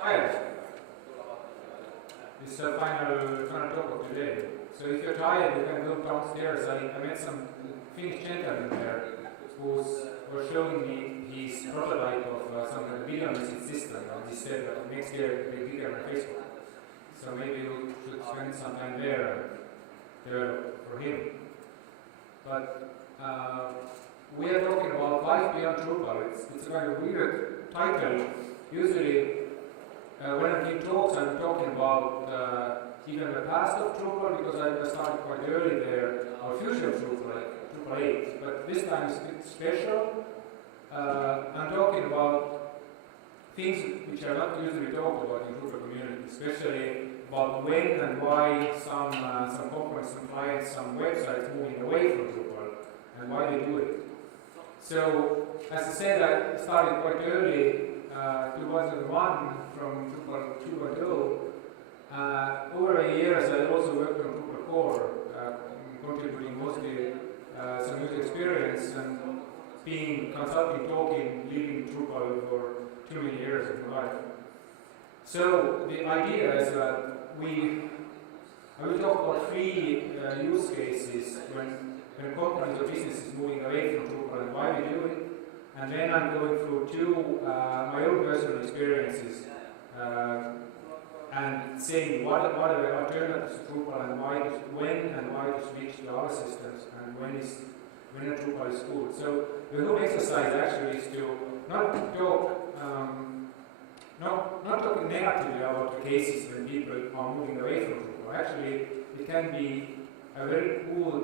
tired. This is the final talk of today. So if you're tired, you can go downstairs. I met some Finnish gentleman there who was showing me his prototype of some video message system, and he said that next year it will be bigger on Facebook. So maybe you should spend some time there for him. But we are talking about life beyond Drupal. It's a kind of weird title. Usually, when I give talks, I'm talking about even the past of Drupal, because I started quite early there, our future of Drupal, like Drupal 8. But this time it's a bit special. I'm talking about things which are not usually talked about in Drupal community, especially about when and why some companies, some clients, some websites moving away from Drupal and why they do it. So, as I said, I started quite early, 2001 from Drupal 2.0. Over the years, I also worked on Drupal core, contributing mostly some user experience and being consulting, talking, leading Drupal for too many years of my life. So the idea is that I will talk about three use cases when companies or businesses moving away from Drupal and why we do it. And then I'm going through my own personal experiences and saying what are the alternatives to Drupal and when and why to switch to other systems and when a Drupal is good. So the whole exercise actually is to not talk negatively about the cases when people are moving away from Drupal. Actually, it can be a very cool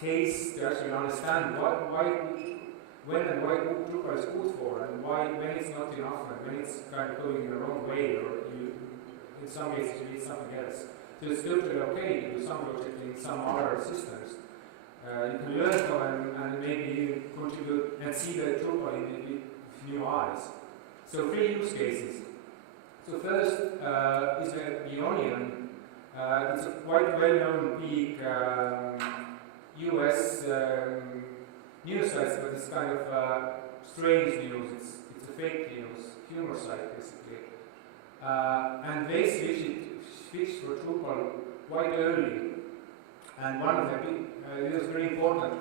case to actually understand when and why Drupal is good for, and when it's not enough, and when it's kind of going in the wrong way, or in some cases you need something else. So it's totally okay to do some project in some other systems. You can learn from them and maybe contribute and see the Drupal in new eyes. So three use cases. So first is the Onion. It's a quite well-known big US news site, but it's kind of strange news. It's a fake news, humor site basically. And they switched for Drupal quite early. And one of the it was a very important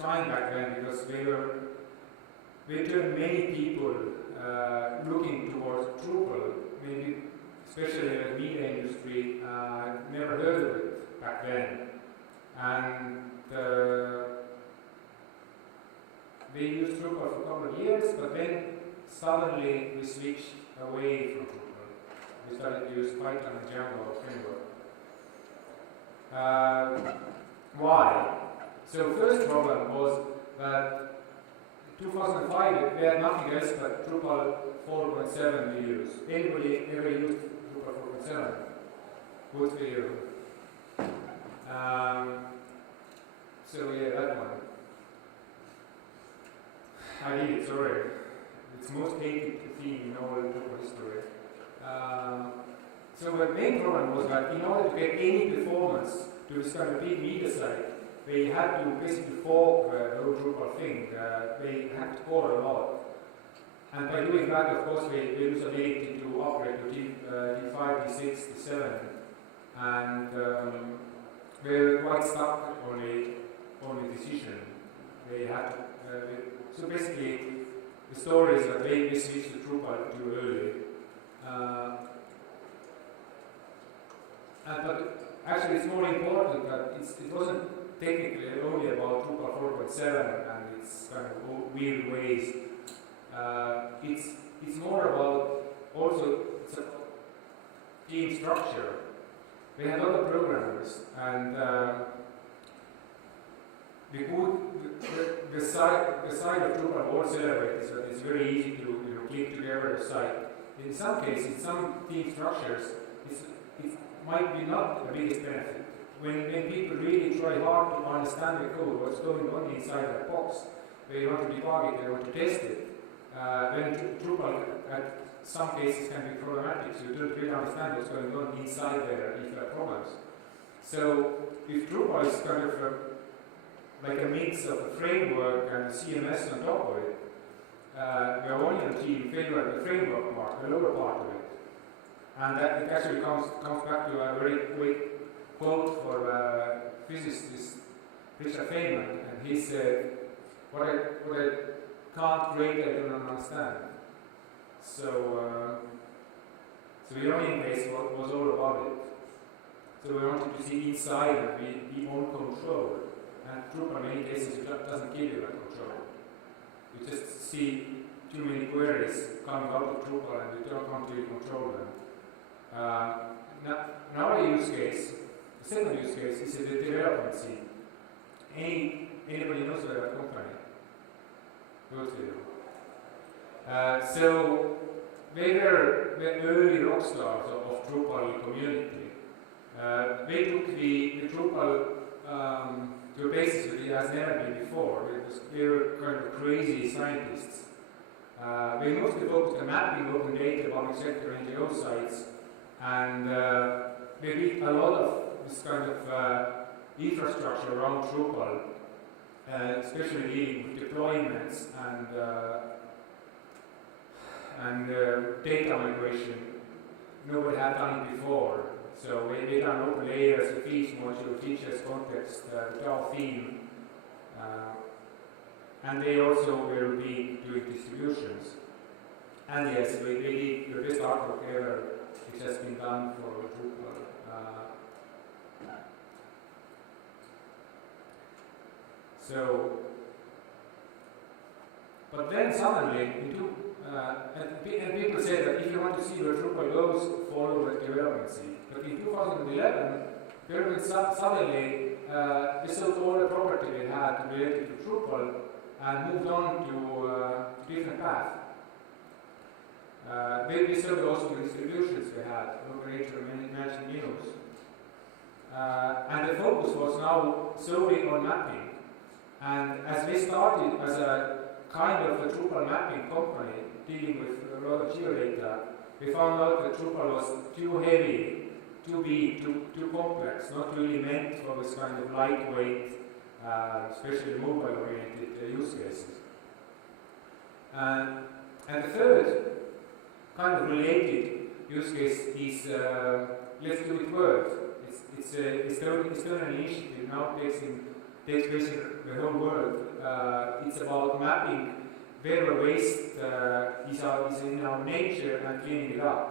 time back then, because we turned many people looking towards Drupal, maybe especially the media industry, never heard of it back then. And they used Drupal for a couple of years, but then suddenly we switched away from Drupal. We started to use Python and Django framework. Why? So first problem was that in 2005 we had nothing else but Drupal 4.7 we use. Anybody ever used Drupal 4.7? Good for you. So yeah, that one. I did it, sorry. It's the most hated theme in all Drupal history. So the main problem was that in order to get any performance to this kind of big media site, they had to basically fork the whole Drupal thing. They had to core a lot. And by doing that, of course, they lose ability to upgrade to D5, D6, D7. And they were quite stuck on a decision. They had to, so basically, the story is that they switched to Drupal too early. But actually, it's more important that it wasn't technically only about Drupal 4.7 and its kind of weird ways. It's more about also team structure. We had a lot of programmers, and the side of Drupal all celebrate is that it's very easy to click together the site. In some cases, some team structures, it might be not the biggest benefit. When people really try hard to understand the code, what's going on inside that box, they want to debug it, they want to test it. Then Drupal, at some cases, can be problematic, so you don't really understand what's going on inside there if there are problems. So if Drupal is kind of like a mix of a framework and a CMS on top of it, we are only achieving failure at the framework part, the lower part of it. And that it actually comes back to a very great quote for physicist Richard Feynman, and he said, what I can't rate, I don't understand. So the onion paste was all about it. So we wanted to see inside and be on control. And Drupal in many cases doesn't give you that control. You just see too many queries coming out of Drupal and you don't want to control them. Another use case, the second use case, is the development scene. Anybody knows about that company? Good to you. So they were the early rock stars of Drupal community. They took the Drupal to a basis that it has never been before. They were kind of crazy scientists. They mostly focused on mapping open data, public sector, NGO sites, and they did a lot of this kind of infrastructure around Drupal, especially dealing with deployments and data migration. Nobody had done it before. So they done open layers, the feature module, features, context, the DAO theme, and they also will be doing distributions. And yes, they did the best artwork ever which has been done for Drupal. But then suddenly, and people say that if you want to see where Drupal goes, follow the development scene. But in 2011, suddenly they sold all the property they had related to Drupal and moved on to different path. They sold also the distributions they had, operator and managed menus. And the focus was now solely on mapping. And as we started as a kind of a Drupal mapping company dealing with a lot of geodata, we found out that Drupal was too heavy, too big, too complex, not really meant for this kind of lightweight, especially mobile-oriented use cases. And the third kind of related use case is let's do it world. It's an initiative now takes place in the whole world. It's about mapping where waste is in our nature and cleaning it up.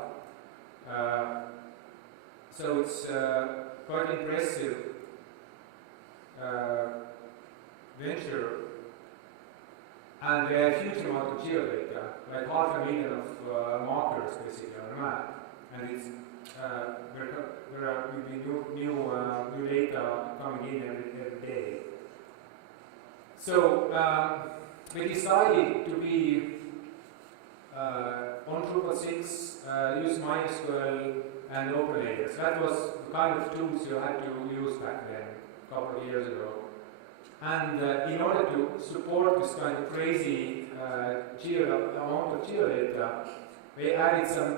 So it's quite impressive venture, and there are a huge amount of geodata, like 500,000 of markers basically on a map, and it's there will be new data coming in every day. So we decided to be on Drupal 6, use MySQL and open layers. That was the kind of tools you had to use back then, a couple of years ago. And in order to support this kind of crazy amount of geodata, we added some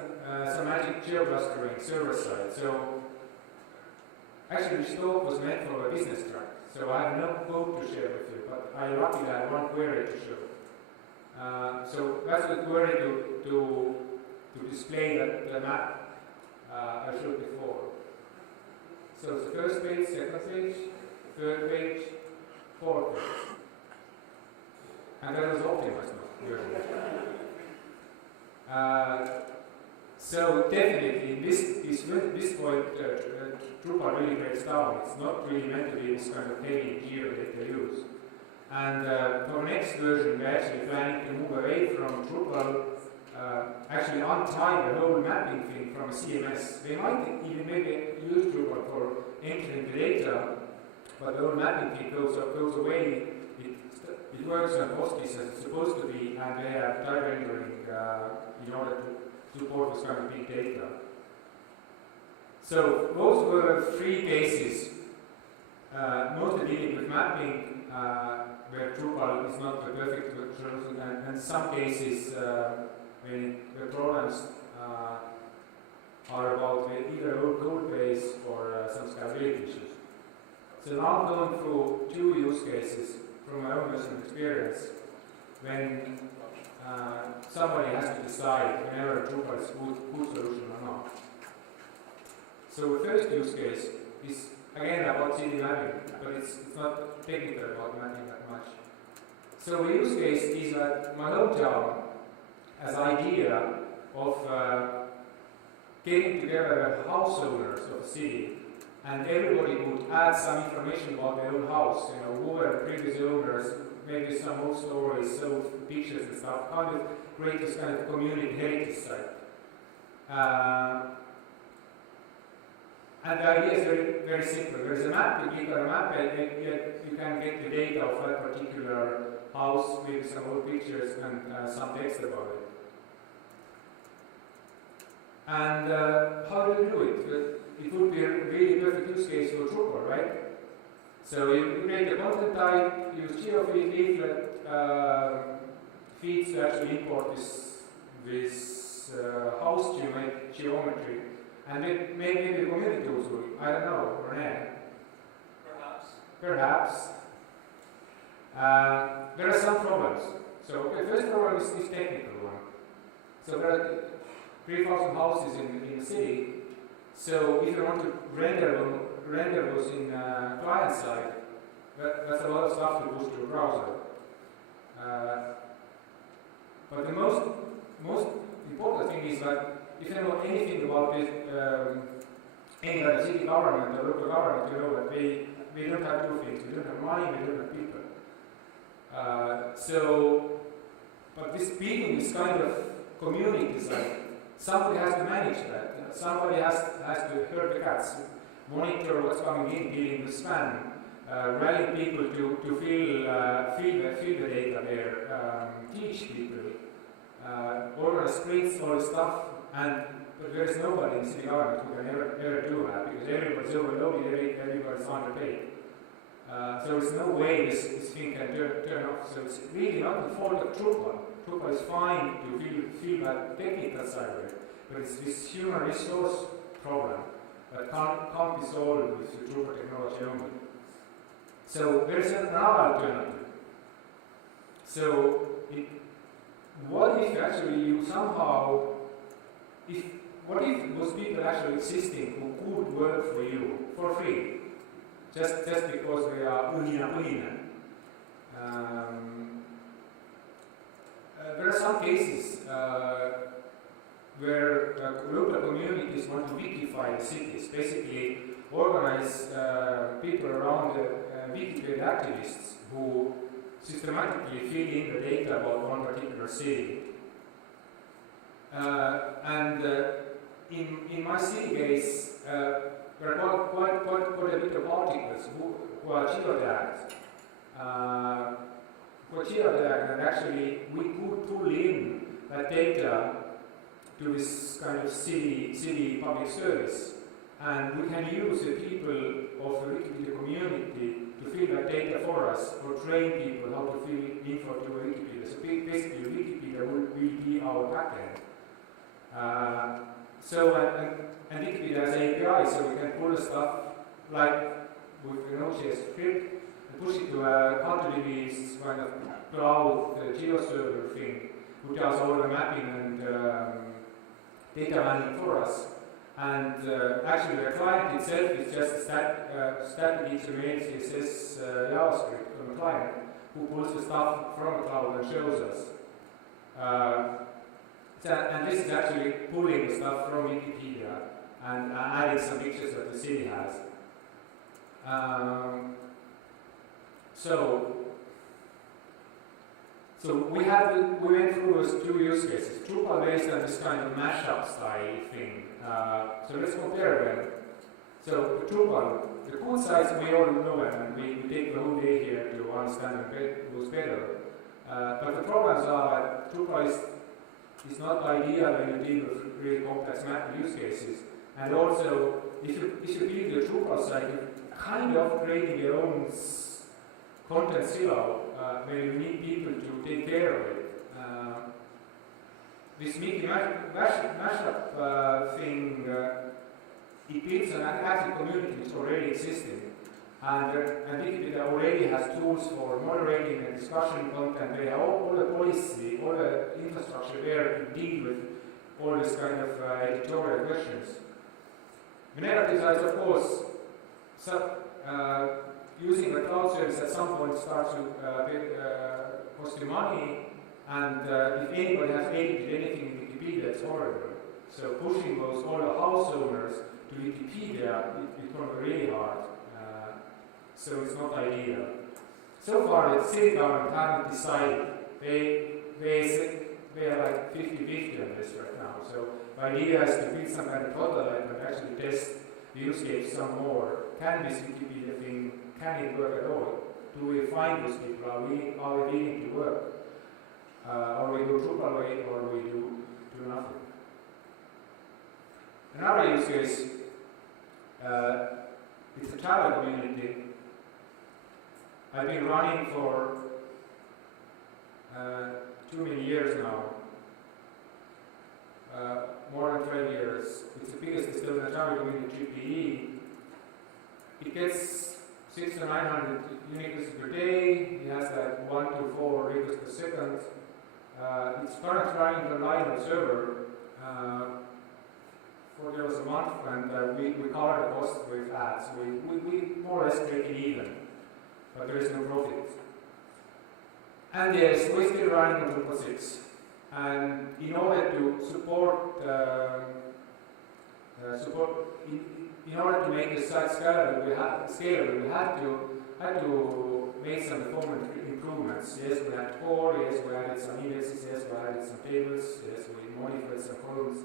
magic geoclustering server-side. So actually this talk was meant for a business track. So I have no code to share with you, but I luckily have one query to show. So that's the query to display the map I showed before. So it's the first page, second page, third page, fourth page. And that was optimized now. So definitely in this point Drupal really breaks down. It's not really meant to be this kind of heavy geodata use. And for the next version, we're actually planning to move away from Drupal, actually untie the whole mapping thing from a CMS. They might even maybe use Drupal for entering the data, but the whole mapping thing goes away. It works on Postgres as it's supposed to be, and they have data rendering in order to support this kind of big data. So those were three cases, mostly dealing with mapping, where Drupal is not the perfect solution, and some cases when the problems are about either a code base or some scalability issues. So now I'm going through two use cases from my own personal experience when somebody has to decide whenever Drupal is a good solution or not. So the first use case is again about city mapping, but it's not technical about mapping that much. So the use case is that my hometown has idea of getting together house owners of a city, and everybody would add some information about their own house, you know, who were the previous owners, maybe some old stories, so pictures and stuff, kind of create this kind of community heritage site. And the idea is very, very simple. There's a map, you click on a map, and you can get the data of that particular house with some old pictures and some text about it. And how do you do it? It would be a really perfect use case for Drupal, right? So you create a content type, use geofeed, leaflet, feeds to actually import this house geometry. And maybe the community tools will, I don't know, or Perhaps. There are some problems. So the first problem is technical one. So there are 3,000 houses in the city. So if you want to render those in client side, that's a lot of stuff to push to a browser. But the most important thing is that if you know anything about this, any other city government or local government, you know that we don't have two things. We don't have money, we don't have people. But this building, this kind of community site, somebody has to manage that. You know, somebody has to herd the cats, monitor what's coming in, dealing with spam, rallying people to fill the data there, teach people, organize sprints, all this stuff. But there is nobody in city government who can ever do that because everybody's overloaded, everybody's underpaid. So there's no way this thing can turn off. So it's really not the fault of Drupal. Drupal is fine to feel that technical side of it, but it's this human resource problem that can't be solved with the Drupal technology only. So there is another alternative. So what if actually you somehow what if those people actually existing who could work for you for free, just because they are põhine? There are some cases where local communities want to wikify the cities, basically organize people around Wikipedia activists who systematically fill in the data about one particular city. In my city case, there are quite a bit of articles who are geotagged. And actually we could pull in that data to this kind of city public service. And we can use the people of the Wikipedia community to fill that data for us, or train people how to fill info to Wikipedia. So basically Wikipedia will be our backend. And Wikipedia has API, so we can pull the stuff like with the Node.js script and push it to a CountryDB's kind of cloud GeoServer thing, who does all the mapping and data mining for us. And actually, the client itself is just a static HTML, CSS, JavaScript on the client, who pulls the stuff from the cloud and shows us. And this is actually pulling the stuff from Wikipedia and adding some pictures that the city has. So we went through those two use cases, Drupal based on this kind of mashup style thing. So let's compare them. So Drupal, the cool sides we all know them, and we take the whole day here to understand those better. But the problems are that Drupal is not ideal when you deal with really complex mapping use cases. And also, if you build the Drupal site, you're kind of creating your own content silo where you need people to take care of it. This Mickey mashup thing, it builds an active community which already existing. And Wikipedia already has tools for moderating and discussion content. They have all the policy, all the infrastructure there to deal with all this kind of editorial questions. The negative side, of course, using the cloud service at some point starts to cost you money, and if anybody has edited anything in Wikipedia, it's horrible. So pushing all the house owners to Wikipedia, it becomes really hard. So it's not ideal. So far, the city government haven't decided. They are like 50-50 on this right now. So the idea is to build some kind of prototype and actually test the use case some more. Can this Wikipedia thing, can it work at all? Do we find those people? Are we willing to work? Or we do Drupal way, or we do nothing. Another use case, it's a travel community. I've been running for too many years now, more than 12 years. It's the biggest Estonian travel community, GPE. It gets 600 to 900 unique visitors per day. It has like 1 to 4 requests per second. It's currently running the live server. €40 a month, and we cover the cost with ads. We more or less break it even, but there is no profit. And yes, we're still running on Drupal 6. And in order to support, in order to make the site scalable, we had to make some performance improvements. Yes, we had core. Yes, we added some indexes. Yes, we added some tables. Yes, we modified some columns.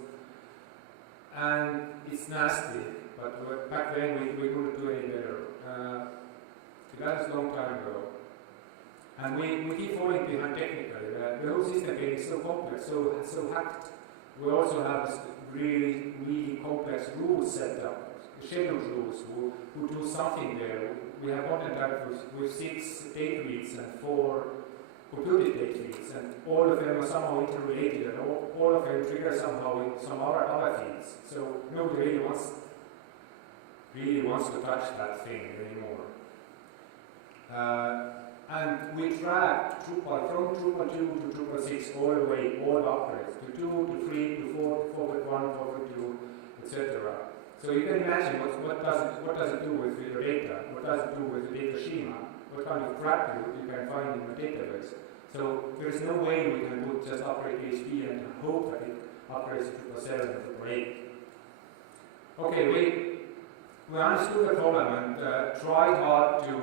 And it's nasty, but back then we couldn't do any better. That was a long time ago. And we keep falling behind technically. The whole system is so complex, so hacked. We also have really, really complex rules set up, scheduled rules who do something there. We have content type with 6 date reads and 4 computed date reads, and all of them are somehow interrelated, and all of them trigger somehow in some other fields. So nobody really wants to touch that thing anymore. And we track Drupal from Drupal 2 to Drupal 6 all the way, all the upgrades, to 2, to 3, to 4, 4.1, 4.2, etc. So you can imagine what does it do with your data, what does it do with the data schema, what kind of crap you can find in the database. So there is no way we can put just upgrade PHP and hope that it upgrades to Drupal 7 or Drupal 8. Okay, we understood the problem and tried hard to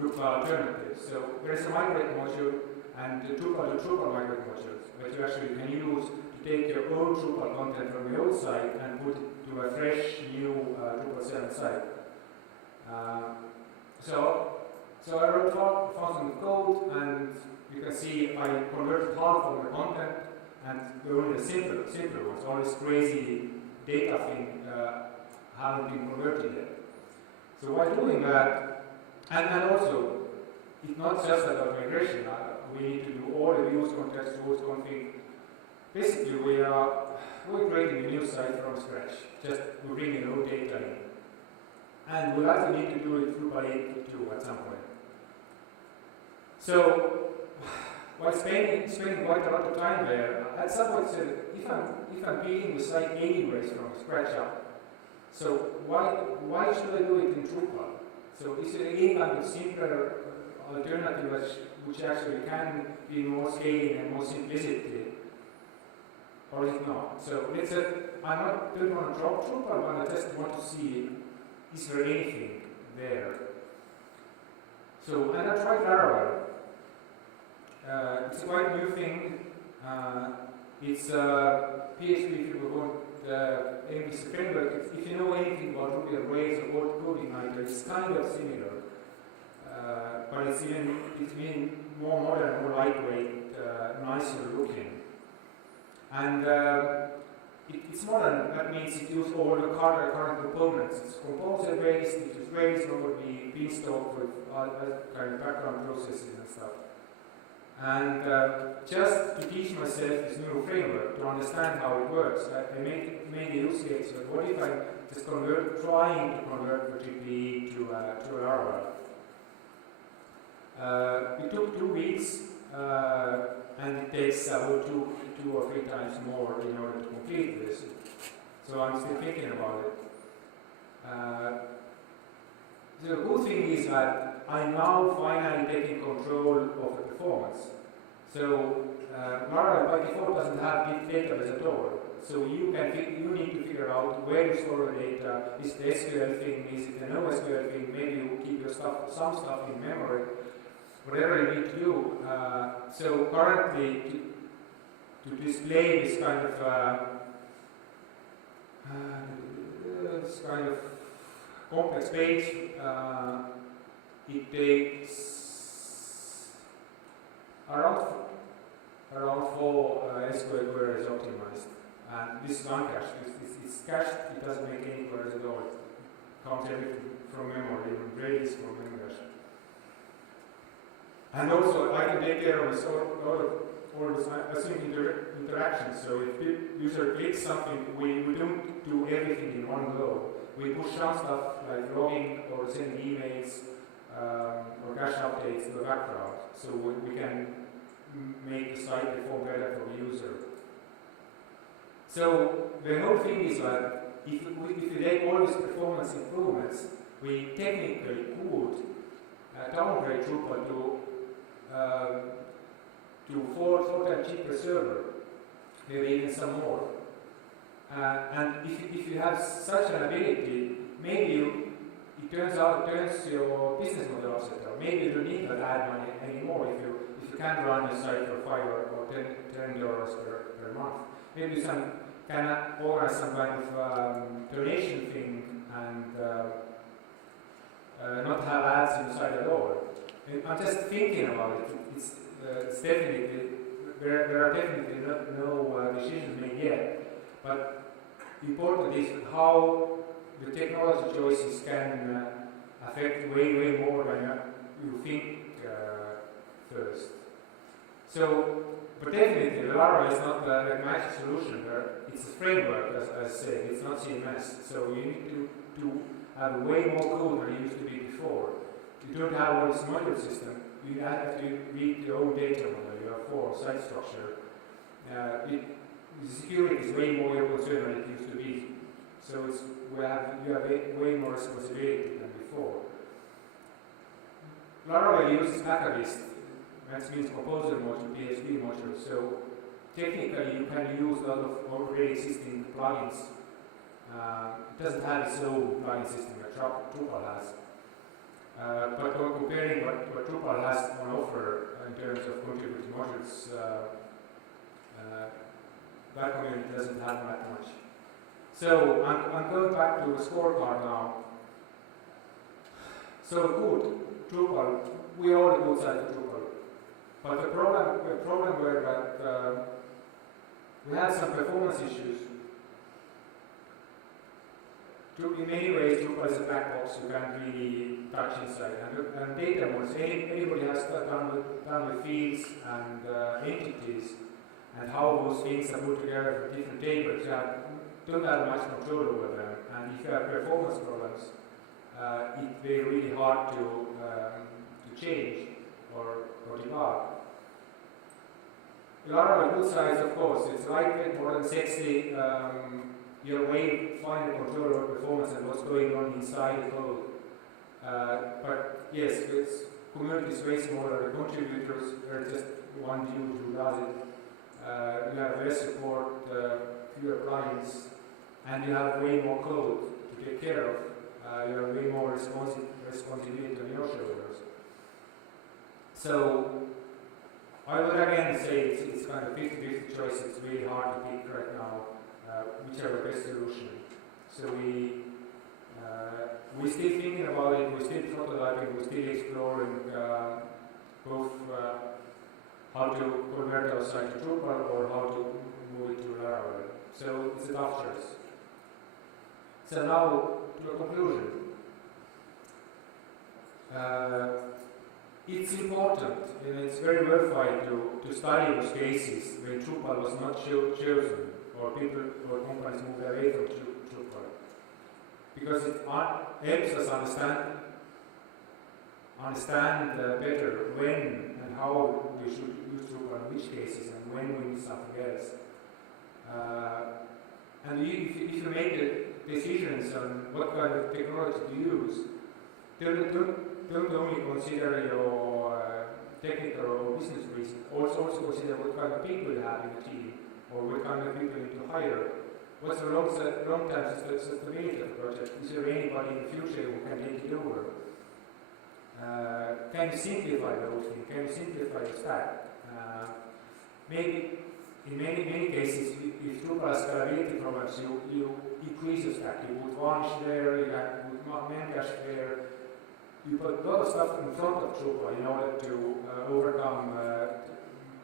look for alternatives. So there is a migrate module and the Drupal to Drupal migrate modules that you actually can use to take your old Drupal content from your old site and put it to a fresh new Drupal 7 site. So I wrote 1,000 of code, and you can see I converted half of the content and only the simpler ones. All this crazy data thing haven't been converted yet. So while doing that, and also, it's not just about migration. We need to do all the views, context, rules, config. Basically, we're creating a new site from scratch. Just we're bringing no data in. And we'll actually need to do it through by 8.2 at some point. So, while spending quite a lot of time there, at some point said, if I'm building the site anyways from scratch up, so why should I do it in Drupal? So is it any kind of simpler alternative which actually can be more scaling and more simplicity, or is it not? So let's say I don't want to drop Drupal, but I just want to see is there anything there. So and I tried Laravel. It's a quite new thing. It's PHP if you want MVC framework. If you know anything about Ruby on Rails or code igniter, it's kind of similar. But it's been more modern, more lightweight, nicer looking. And it's modern, that means it uses all the current components. It's composer based, it is very slowly beanstalk with other kind of background processes and stuff. And just to teach myself this new framework, to understand how it works, I made a use case. But what if I just trying to convert the GPE to a Laravel? It took 2 weeks, and it takes about two or three times more in order to complete this. So I'm still thinking about it. The good thing is that I'm now finally taking control of the performance. So Laravel by default doesn't have big database at all. So you need to figure out where you store the data. Is it the SQL thing? Is it the NoSQL thing? Maybe you keep your some stuff in memory. Whatever you need to do. So currently, to display this kind of complex page, it takes around 4 SQL queries optimized, and this is uncached. It's cached. It doesn't make any queries at all. It counts everything from memory, even grades from memory. And also, I can take care of all this async interactions. So if the user clicks something, we don't do everything in one go. We push some stuff like logging or sending emails or cache updates to the background, so we can make the site perform better for the user. So the whole thing is that if we take all these performance improvements, we technically could downgrade Drupal to 4 times cheaper server, maybe even some more. And if you have such an ability, maybe it turns your business model upside down. Maybe you don't need that ad money anymore if you can't run your site for $5 or $10 per month. Maybe you can organize some kind of donation thing and not have ads in the site at all. I'm just thinking about it. It's definitely there are definitely no decisions made yet, but important is how the technology choices can affect way more than you think first. So, but definitely the Laravel is not the magic solution. It's a framework, as I said. It's not CMS. So you need to have way more code than it used to be before. You don't have all this module system. You have to read your own data model, your core site structure. The security is way more your concern than it used to be. So you have way more responsibility than before. Laravel uses Packagist, that means composer module, PHP module. So technically you can use a lot of already existing plugins. It doesn't have its own plugin system like Drupal has. But comparing what Drupal has on offer in terms of contributing modules, that community doesn't have that much. So I'm going back to the scorecard now. So good, Drupal, we are on the good side of Drupal. But the problem were that we had some performance issues. In many ways, Drupal is a black box you can't really touch inside. And data models, anybody has done with fields and entities and how those things are put together for different tables. You don't have much control over them. And if you have performance problems, it's really hard to change or debug. Laravel good size, of course, it's lightweight, more than sexy. Your way find control over performance and what's going on inside the code. But yes, this community is way smaller. The contributors are just one dude who does it. You have less support, fewer plugins, and you have way more code to take care of. You have way more responsibility on your shoulders. So I would again say it's kind of 50-50 choice. It's really hard to pick right now. Whichever best solution. So we're still thinking about it, we're still prototyping, we're still exploring both how to convert our site to Drupal or how to move it to Laravel. So it's a tough choice. So now to a conclusion. it's important, and it's very worthwhile to study those cases when Drupal was not chosen, or people or companies moved away from Drupal, because it helps us understand better when and how we should use Drupal in which cases, and when we need something else. And if you make decisions on what kind of technology to use, don't only consider your technical or business reasons, also consider what kind of people you have in the team, or what kind of people you need to hire. What's the long-term sustainability of the project? Is there anybody in the future who can take it over? Can you simplify the whole thing? Can you simplify the stack? Maybe in many cases, with Drupal scalability problems, you increase the stack. You put one there, you put memcache there. You put a lot of stuff in front of Drupal in order to overcome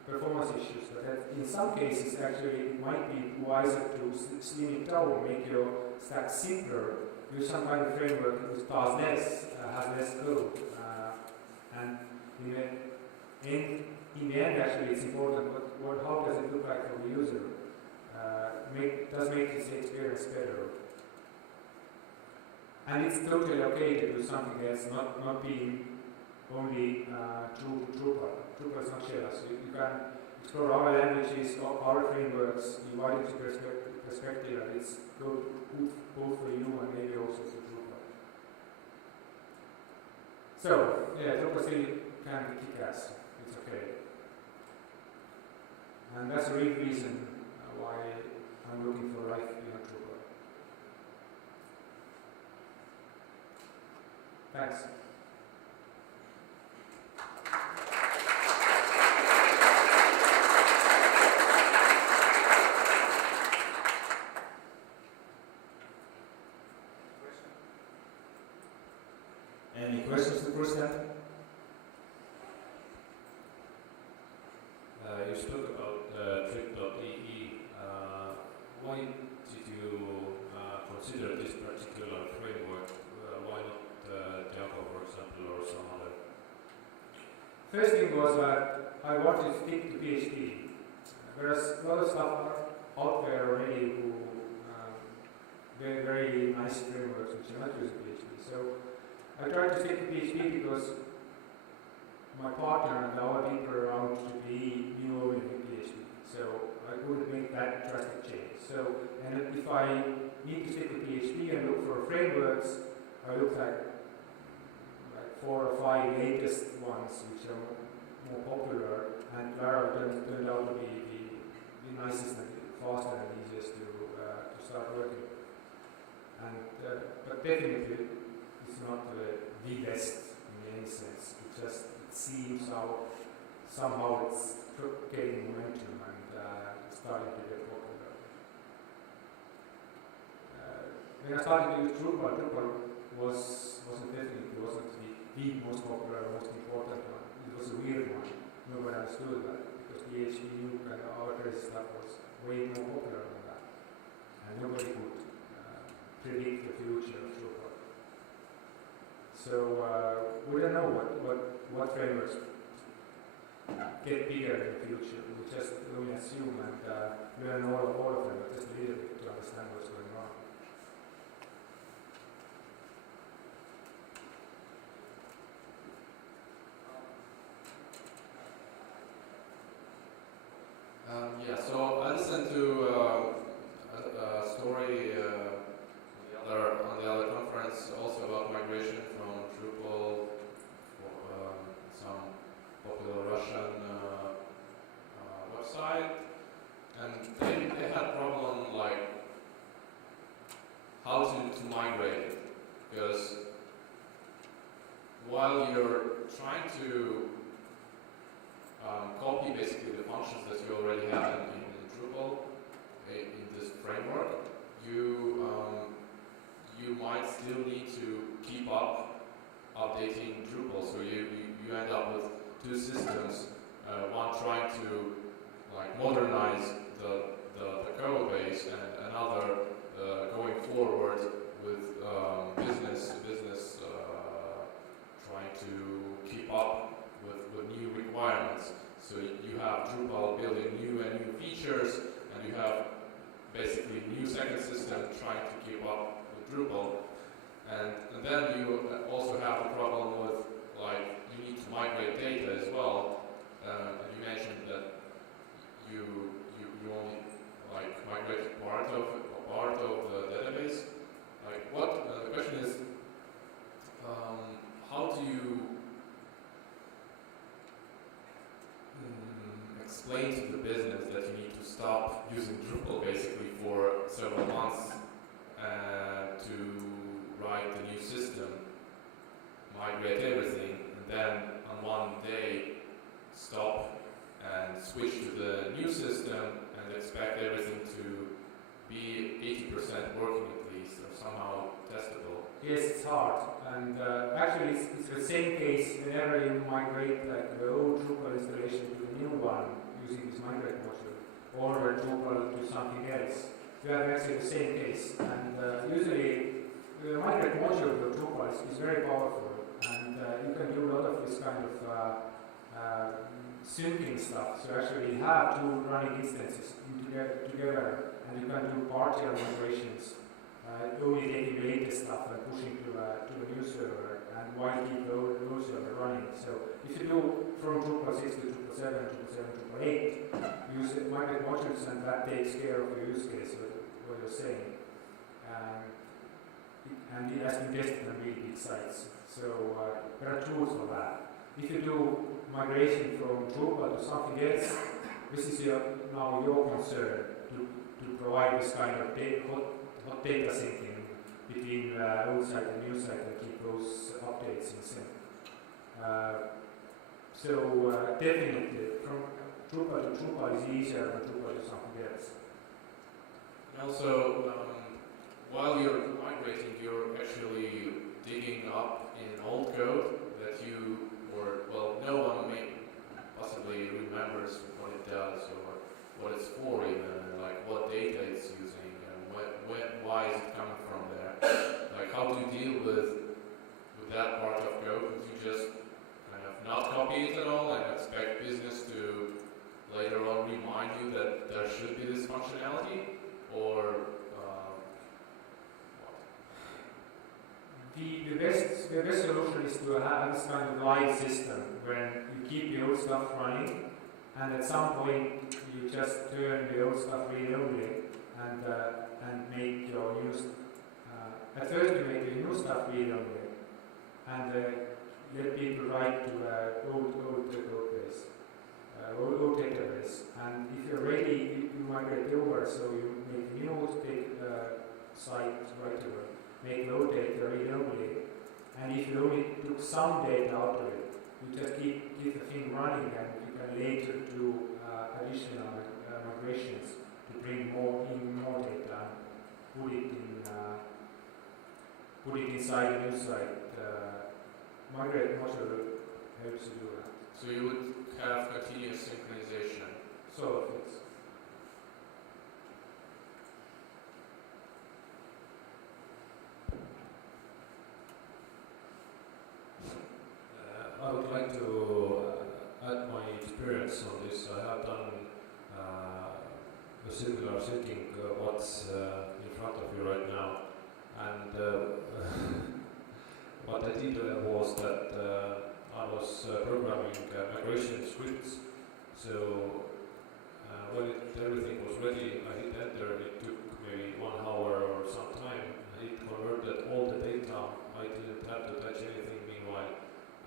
performance issues. But in some cases, actually, it might be wiser to slim it down, make your stack simpler, use some kind of framework which does less, has less code. And in the end, actually, it's important how does it look like for the user. Does make this experience better. And it's totally okay to do something else, not being only Drupal. Drupal is not jealous. You can explore our languages, our frameworks, in widen perspective, and it's good both for you and maybe also for Drupal. So, yeah, Drupal still can kick ass. It's okay. And that's a real reason why I'm looking for life in Drupal. Thanks. Any questions to Kristjan? You spoke about trip.ee. Why did you consider this particular framework? Why not Django, for example, or some other? First thing was that I wanted to stick to PHP. There's a lot of stuff out there already who very nice frameworks which are not using PHP. So I tried to stick to PHP because my partner and the other people around PHP knew only PHP. So I couldn't make that drastic change. So, and if I need to stick to PHP and look for frameworks, I looked at like 4 or 5 latest ones which are more popular, and Laravel turned out to be the nicest and faster and easiest to start working. And but definitely it's not the best in any sense. It seems somehow it's getting momentum and starting to get popular. When I started to use Drupal wasn't the most popular, most important one. It was a weird one. Nobody understood that because PHP Nuke and our crazy stuff was way more popular than that, and nobody could predict the future of Drupal. So we don't know what frameworks get bigger in the future. We just only assume and learn all of them, but just a little bit to understand what's going on. Yeah, so I listened to a story on the other conference also about migration from Drupal, some popular Russian website, and they had problem like how to migrate it, because while you're trying to copy basically the functions that you already have in Drupal in this framework, you might still need to keep up updating Drupal, so you end up with two systems, one trying to like modernize the code base, and another going forward with business trying to keep up Drupal. And then you also have the problem with, like, you need to migrate data as well. And you mentioned that you only like migrate part of the database. Like, what the question is, how do you explain to the business that you need to stop using Drupal basically for several months to write the new system, migrate everything, and then on one day stop and switch to the new system and expect everything to be 80% working at least, or somehow testable? Yes, it's hard, and actually it's the same case whenever you migrate like the old Drupal installation to the new one using this migrate module, or Drupal to something else. You have actually the same case, and usually the migrate module of Drupal is very powerful, and you can do a lot of this kind of syncing stuff. So actually you have two running instances together, and you can do partial migrations, only taking the latest stuff and pushing to a new server, and while keep the old server running. So if you do from Drupal 6 to Drupal 7, Drupal 7, Drupal 8, use migrate modules, and that takes care of your use case, what you're saying. And it has been tested on really big sites. So there are tools for that. If you do migration from Drupal to something else, this is now your concern to provide this kind of hot data syncing between old site and new site and keep those updates in sync. So definitely from Drupal to Drupal is easier than Drupal to something else. And also, while you're migrating, you're actually digging up in old code that you, or well, no one may possibly remembers what it does or what it's for even, like what data it's using and why is it coming from there. Like, how do you deal with that part of code? Would you just kind of not copy it at all and expect business to later on remind you that there should be this functionality, or The best solution is to have this kind of live system when you keep the old stuff running, and at some point you just turn the old stuff read-only and make your new. At first you make the new stuff read-only, and let people write to old code base, old database. And if you're ready, you migrate over, so you make a new site right away. Make load data read-only, and if you only took some data out of it, you just keep the thing running, and you can later do additional migrations to bring even more data and put it inside a new site. Migrate module helps you do that. so you would have continuous synchronization? Sort of things. I would like to add my experience on this. I have done a similar thinking what's in front of you right now, and what I did was that I was programming migration scripts. So when everything was ready, I hit enter. It took maybe 1 hour or some time. It converted all the data. I didn't have to touch anything meanwhile,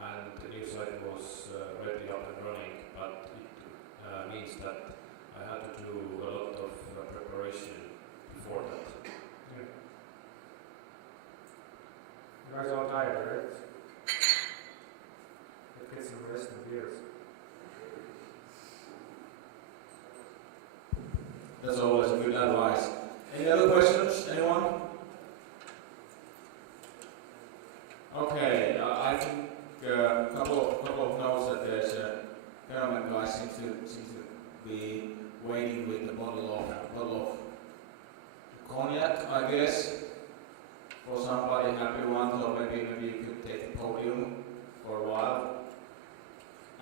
and the new site was ready up and running, but it means that I had to do a lot of preparation before that. Yeah. You guys all tired, right? Let's get some rest and beers. That's always good advice. Any other questions? Anyone? Okay, I think a couple of notes that there's a gentleman guy seems to be waiting with a bottle of cognac, I guess, for somebody happy one. So maybe you could take the podium for a while,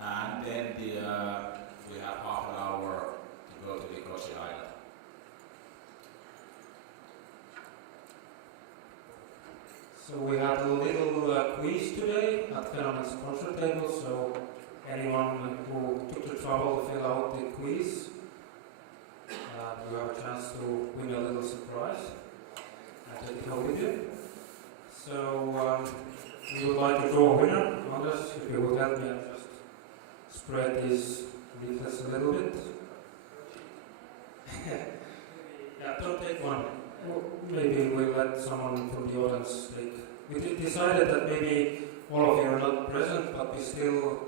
and then we have half an hour to go to the Koshi Island. So we had a little quiz today at Phenomen's concert table, so anyone who took the trouble to fill out the quiz, you have a chance to win a little surprise and take it home with you. So we would like to draw a winner. Anders, if you would help me and just spread these leaflets a little bit. Yeah, don't take one. Maybe we'll let someone from the audience take. We decided that maybe all of you are not present, but we still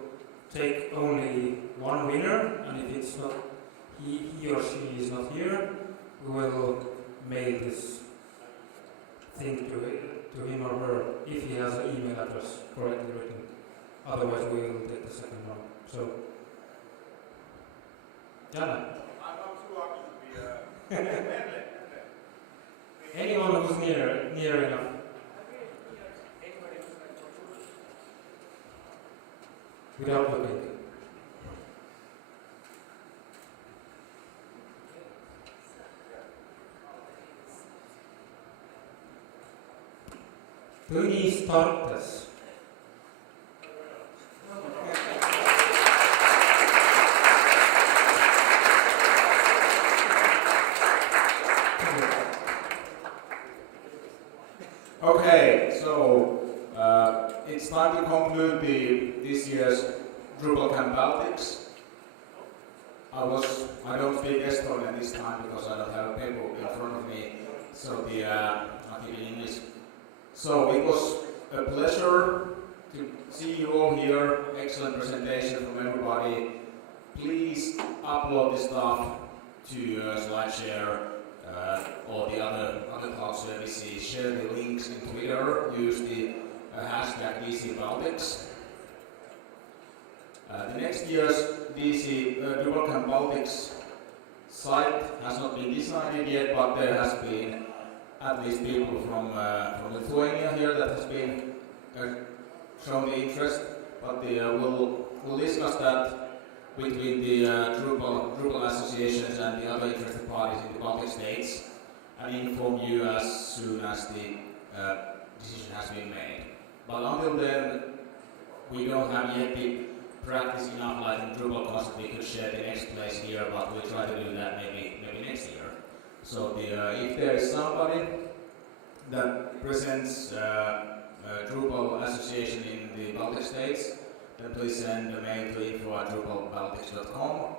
take only one winner, and if it's not he or she is not here, we will mail this thing to him or her if he has an email address correctly written. Otherwise, we will take the second one. So, Jana. Anyone who's near enough. Without looking. Tunis Tortes. Okay, so it's time to conclude this year's Drupal Camp Baltics. I don't speak Estonian this time because I don't have a paper in front of me, so I'll keep it in English. So it was a pleasure to see you all here. Excellent presentation from everybody. Please upload the stuff to SlideShare or the other cloud services. Share the links in Twitter. Use the hashtag DC Baltics. The next year's DC Drupal Camp Baltics site has not been decided yet, but there has been at least people from Lithuania here that has been shown the interest. But we'll discuss that between the Drupal associations and the other interested parties in the Baltic states, and inform you as soon as the decision has been made. But until then, we don't have yet the practice enough like in Drupal concert we could share the next place here, but we'll try to do that maybe next year. So if there is somebody that presents Drupal association in the Baltic states, then please send a mail to info@drupalbaltics.com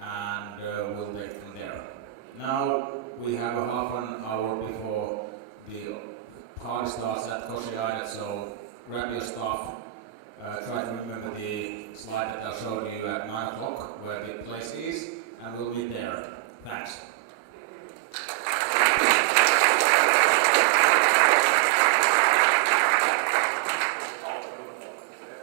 and we'll take it from there. Now we have a half an hour before the party starts at Koshi Island, so grab your stuff. Try to remember the slide that I showed you at 9 o'clock where the place is, and we'll meet there. Thanks.